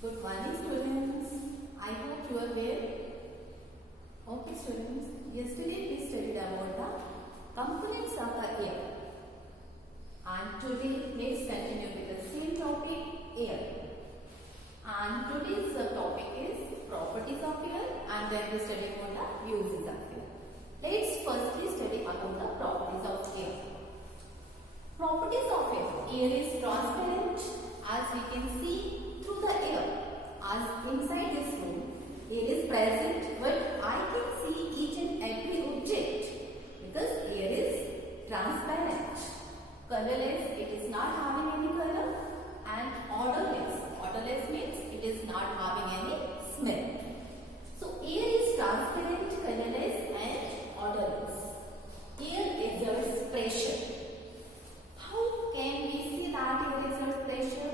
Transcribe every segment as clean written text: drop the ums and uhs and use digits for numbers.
Good morning, students. I hope you are well. Okay, students. Yesterday we studied about the components of the air, and today let's continue with the same topic, air. And today's topic is properties of air, and then we study about the uses of air. Let's firstly study about the properties of air. Properties of air. Air is transparent, as we can see through the air. As inside this room, air is present, but I can see each and every object because air is transparent. Colorless, it is not having any color, and odorless. Odorless means it is not having any smell. So air is transparent, colorless, and odorless. Air exerts pressure. How can we see that air exerts pressure?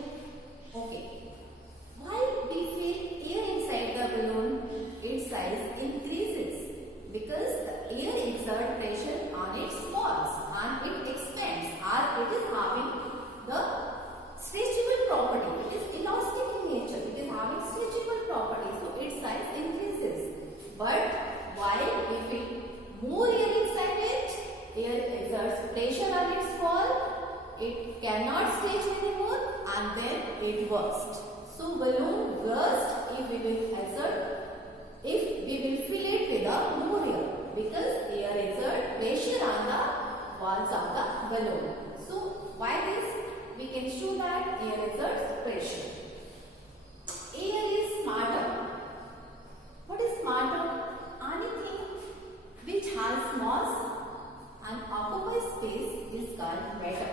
Okay. While we feel air inside the balloon, its size increases because the air exerts pressure on its walls and it expands, as it is having the stretchable property. It is elastic in nature. It is having stretchable property, so its size increases. But while we feel more air inside it, air exerts pressure on its wall. It cannot stretch anymore, and then it bursts. So balloon burst if we will fill it with a more air, because air exerts pressure on the walls of the balloon. So by this we can show that air exerts pressure. Air is smarter. What is smarter? Anything which has mass and occupies space is called matter.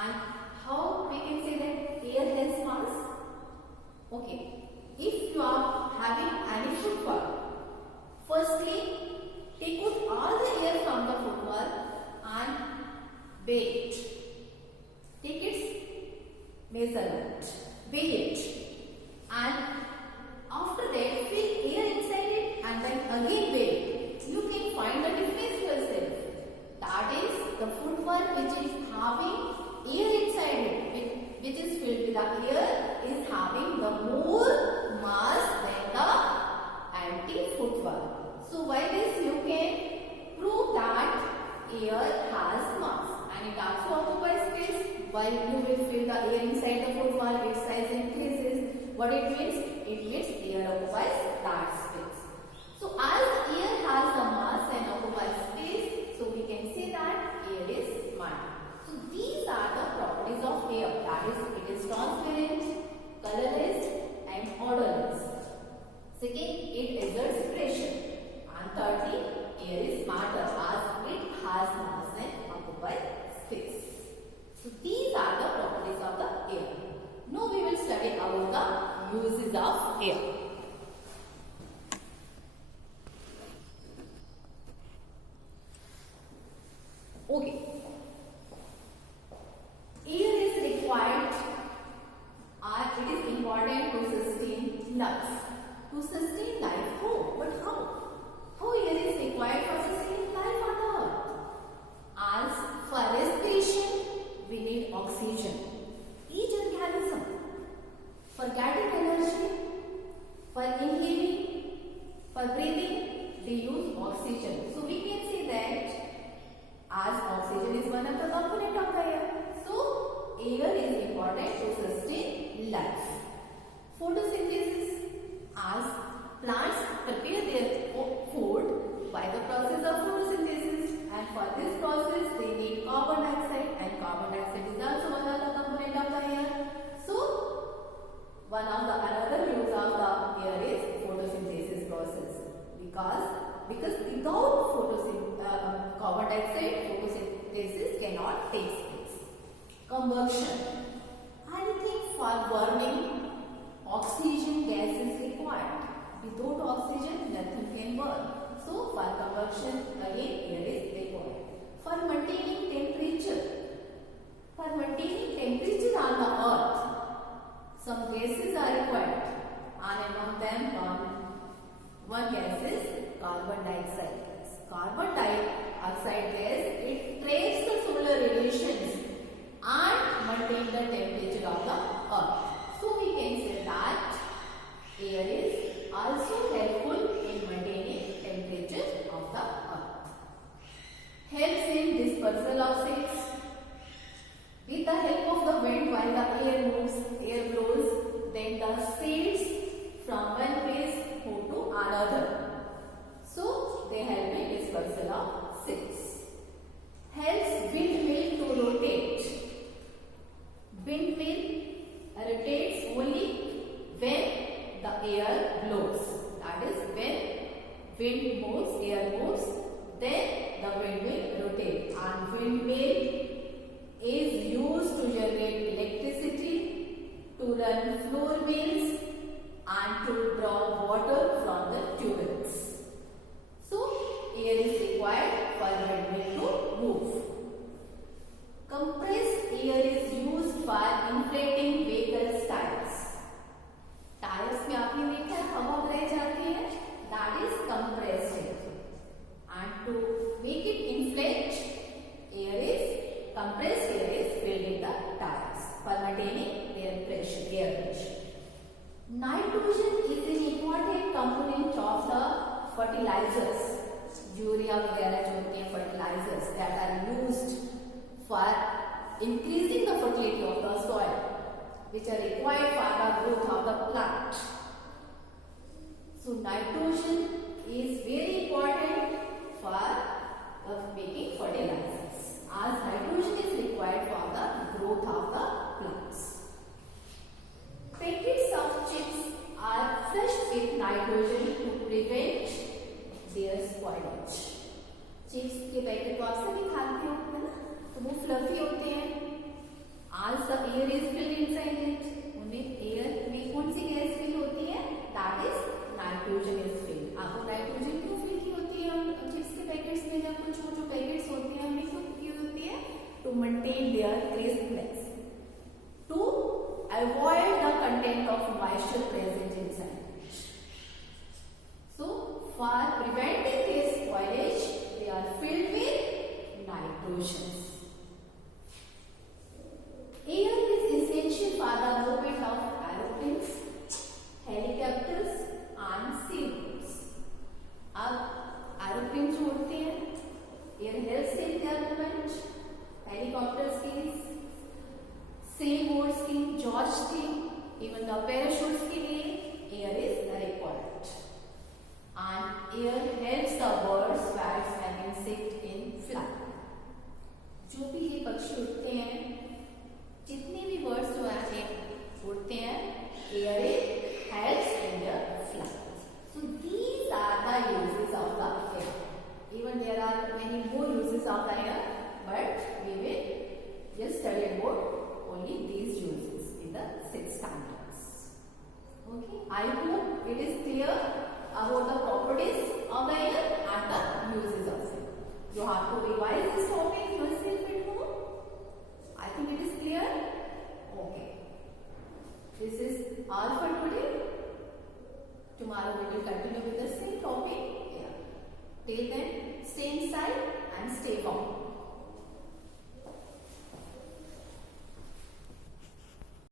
And how we can say that air has mass? Okay, if you are having any football, firstly take out all the air from the football and weigh it. Take its measurement, weigh it, and after that fill air inside it and then again weigh it. You can find the difference yourself. That is the football which is having air inside it, which is filled with the air, is having the more mass than the empty football. So by this you can prove that air has mass, and it also occupies space. While you will fill the air inside the football, its size increases. What it means? It means air occupies that space. So as air has the mass and occupies space, so we can say that air is matter. So these are the properties of air. That is, it is transparent, colorless, and odorless. Second, it exerts pressure. And thirdly, air is matter, as it has mass and occupies space. So these are the properties of the air. Now we will study about the uses of air. wind moves, air moves, then the wind will rotate. And windmill is used to generate electricity, to run floor mills, and to draw water from the tubes. So, air is required for windmill to move. Compressed air is used for inflating vehicles' tires. Tyres में आपने देखा है हवा भराई जाती है, that is compressed air. And to make it inflate, compressed air is filled in the tires for maintaining air pressure. Nitrogen is an important component of the fertilizers. Urea वगैरह जो होते हैं fertilizers that are used for increasing the fertility of the soil, which are required for the growth of the plant. So nitrogen is very important for making fertilizers, as nitrogen is required for the growth of the plants. Packets of chips are flushed with nitrogen to prevent their spoilage. Chips के packet तो आप सभी खाते हो है ना, तो वो फ्लफी होते हैं. As the air is filled inside it, उनमें एयर में कौन सी गैस फिल होती है? That is nitrogen is fill. आपको नाइट्रोजन क्यों फिल की होती है चिप्स के पैकेट्स में? जब कुछ जो पैकेट्स होते हैं उनमें क्यों की होती है? To maintain their crispness, to avoid the content of moisture present inside. So, for preventing this spoilage, they are filled with nitrogen. Air is essential for the movement of aeroplanes, helicopters and sailboats. अब aeroplane जो उड़ते हैं, air helps in their movement. Helicopters की, सेलबोट्स की, George की, even the parachutes के लिए air is required. And air helps the birds, bats and insects in flight. जो भी ये पक्षी उड़ते हैं, जितने भी बर्ड्स जो हैं उड़ते हैं, air helps in their flight. So these are the uses of the air. Even there are many more uses of the air, but we will just study about only these uses in the 6th standards. Okay, I hope it is clear about the properties of the air and the uses of it. You have to revise this topic yourself at home. I think it is clear. Okay. This is all for today. Tomorrow we